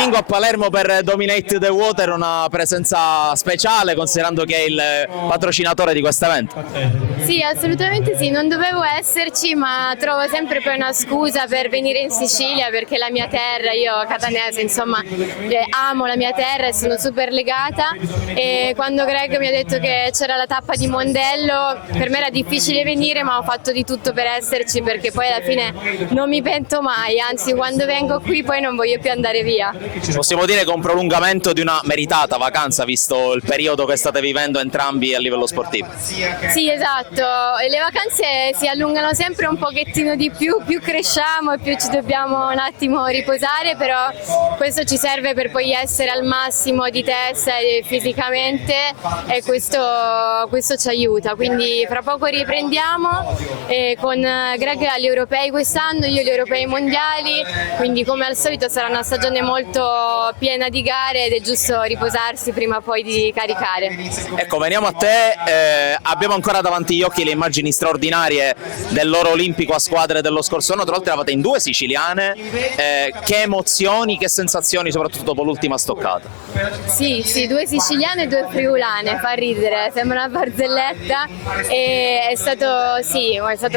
domingo a Palermo per Dominate the Water, una presenza speciale considerando che è il patrocinatore di questo evento. Sì, assolutamente sì, non dovevo esserci, ma trovo sempre poi una scusa per venire in Sicilia perché è la mia terra, io catanese, insomma, amo la mia terra e sono super legata, e quando Greg mi ha detto che c'era la tappa di Mondello, per me era difficile venire, ma ho fatto di tutto per esserci perché poi alla fine non mi pento mai, anzi quando vengo qui poi non voglio più andare via. Possiamo dire che è un prolungamento di una meritata vacanza visto il periodo che state vivendo entrambi a livello sportivo. Sì, esatto, le vacanze si allungano sempre un pochettino di più cresciamo e più ci dobbiamo un attimo riposare, però questo ci serve per poi essere al massimo di testa e fisicamente, e questo ci aiuta, quindi fra poco riprendiamo con Greg agli europei quest'anno, io agli europei mondiali, quindi come al solito sarà una stagione molto piena di gare ed è giusto riposarsi prima poi di caricare. Ecco, veniamo a te, abbiamo ancora davanti agli occhi le immagini straordinarie dell'oro olimpico a squadre dello scorso anno, tra l'altro eravate in 2 siciliane, che emozioni, che sensazioni soprattutto dopo l'ultima stoccata? Sì, 2 siciliane e 2 friulane, fa ridere, sembra una barzelletta, e è stata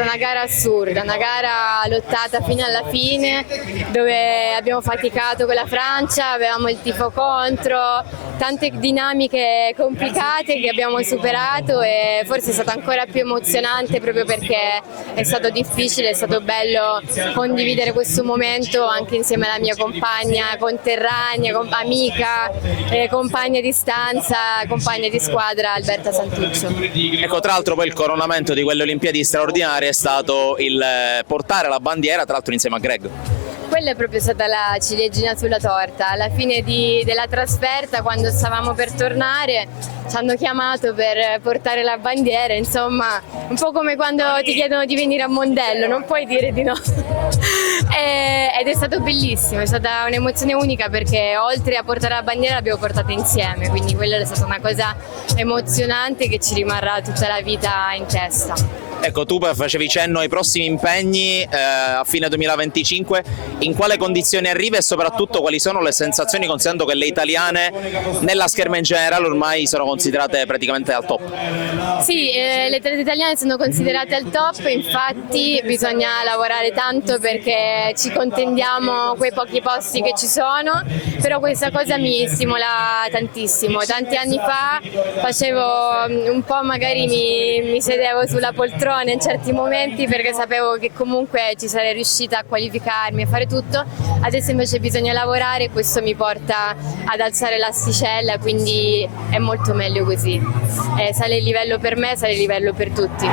una gara assurda, una gara lottata fino alla fine dove abbiamo faticato con la Francia, avevamo il tifo contro, tante dinamiche complicate che abbiamo superato, e forse è stato ancora più emozionante proprio perché è stato difficile, è stato bello condividere questo momento anche insieme alla mia compagna, conterranea, amica, compagna di stanza, compagna di squadra Alberta Santuccio. Ecco, tra l'altro poi il coronamento di quelle Olimpiadi straordinarie è stato il portare la bandiera, tra l'altro insieme a Greg. Quella è proprio stata la ciliegina sulla torta. Alla fine della trasferta, quando stavamo per tornare, ci hanno chiamato per portare la bandiera, insomma, un po' come quando ti chiedono di venire a Mondello, non puoi dire di no. Ed è stato bellissimo, è stata un'emozione unica perché oltre a portare la bandiera l'abbiamo portata insieme, quindi quella è stata una cosa emozionante che ci rimarrà tutta la vita in testa. Ecco, tu facevi cenno ai prossimi impegni a fine 2025, in quale condizioni arrivi e soprattutto quali sono le sensazioni, considerando che le italiane nella scherma in generale ormai sono considerate praticamente al top? Sì, le atlete italiane sono considerate al top, infatti bisogna lavorare tanto perché ci contendiamo quei pochi posti che ci sono, però questa cosa mi stimola tantissimo. Tanti anni fa facevo un po', magari mi sedevo sulla poltrona in certi momenti perché sapevo che comunque ci sarei riuscita a qualificarmi, a fare tutto. Adesso invece bisogna lavorare e questo mi porta ad alzare l'asticella, quindi è molto meglio così. Sale il livello per me, sale il livello per tutti.